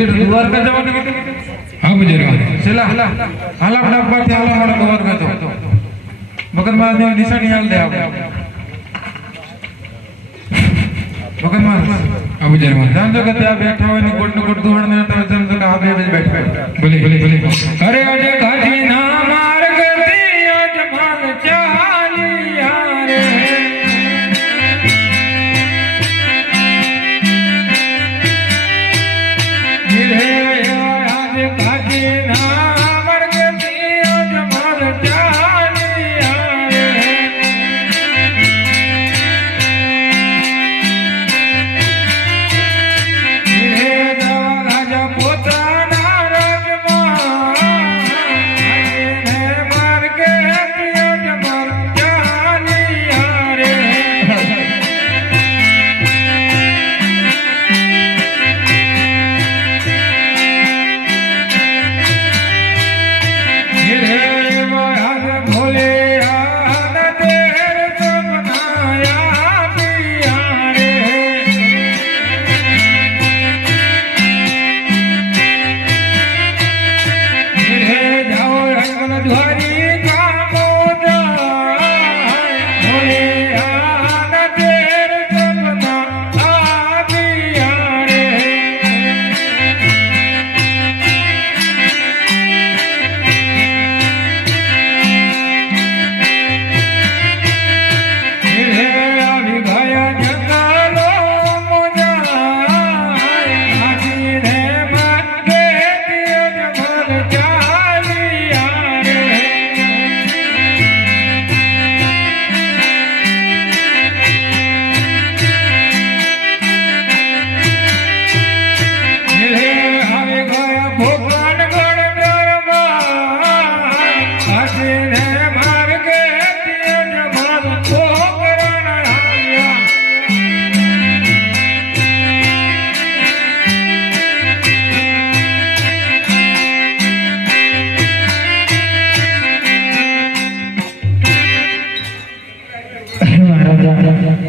ભીડ દ્વારકા જવાનું કીધું. હા બજાર છેલ્લા હાલા ડાબાથી હાલા મારો દ્વારકા જો મગનમાં નિશાની હાલ દે આપણે મગનમાં હા બજાર જાણજો કે ત્યાં બેઠા હોય ને કોટ કોટ દોડ ને તો જાણજો કે આ બે બેઠા ભલે ભલે ભલે અરે અરે કાજી ના માર્ગ થી અજમાન ચાલિયા રે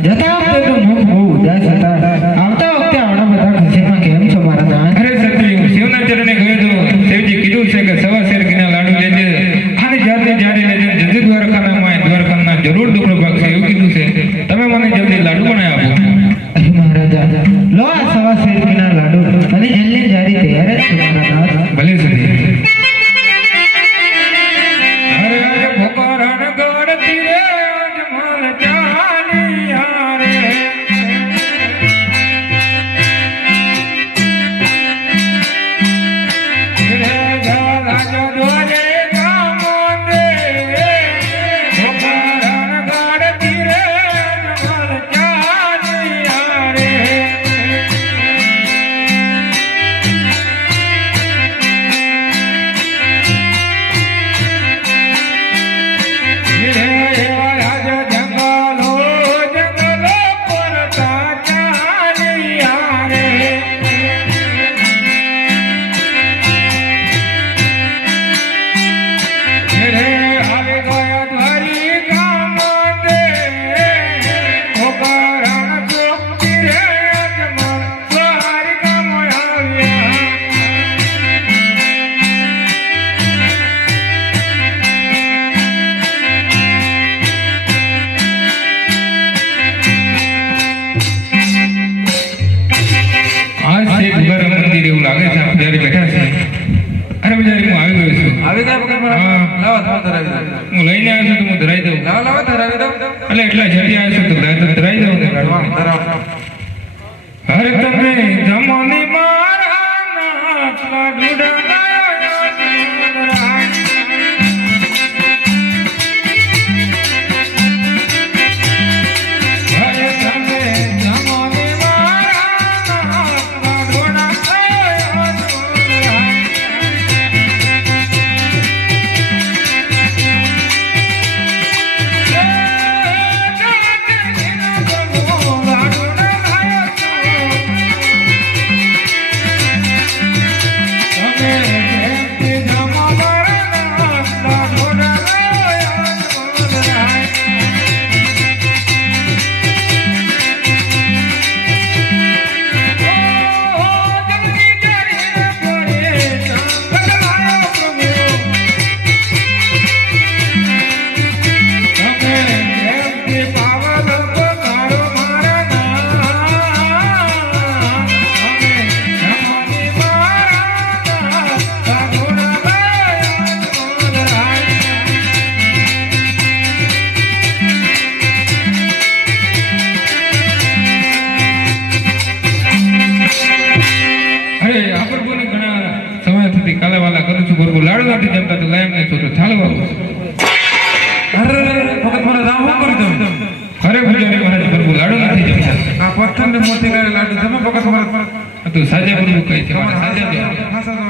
જતા વખતે તો મુખ બહુ ઉદાસ હતા. આવતા વખતે આવડા બધા ખુશીમાં કેમ છો મારા દાન? અરે સત્ય શિવના ચરણે ગયો તો શિવજી કીધું છે કે સવા શેર કિના લાડુ લેજે અને જાતે જાડે લેજે જલ્દી દ્વારકાના જરૂર દુખડો ભાગશે એવું કીધું છે. તમે મને જલ્દી લાડુ બનાવી આપો. અરે મહારાજા લો આ સવા શેર કિના લાડુ અને જલ્દી જારી તૈયાર જ છે મારા દાન. ભલે સત્ય હું લઈને આવ્યો છું તો હું ધરાઈ દઉં. એટલે એટલા જલ્દી આવ્યો છું તો ધરાઈ દઉં. હરે તમે જમોની મારા લાડુડા કાલાવાલા કરું છું પ્રભુ લાડુ નથી જમતા તો લાયમ નહીં છો તો થાળવા આવું છું. અરે વખત મારા રામ શું કરી તમે અરે પૂજારી મહારાજ પ્રભુ લાડુ નથી જમતા. આ પથ્થર ને મોતી કરે લાડુ તમે વખત મારા તો સાજા પ્રભુ કહે છે મારે સાજા દેવા. હા, સાચા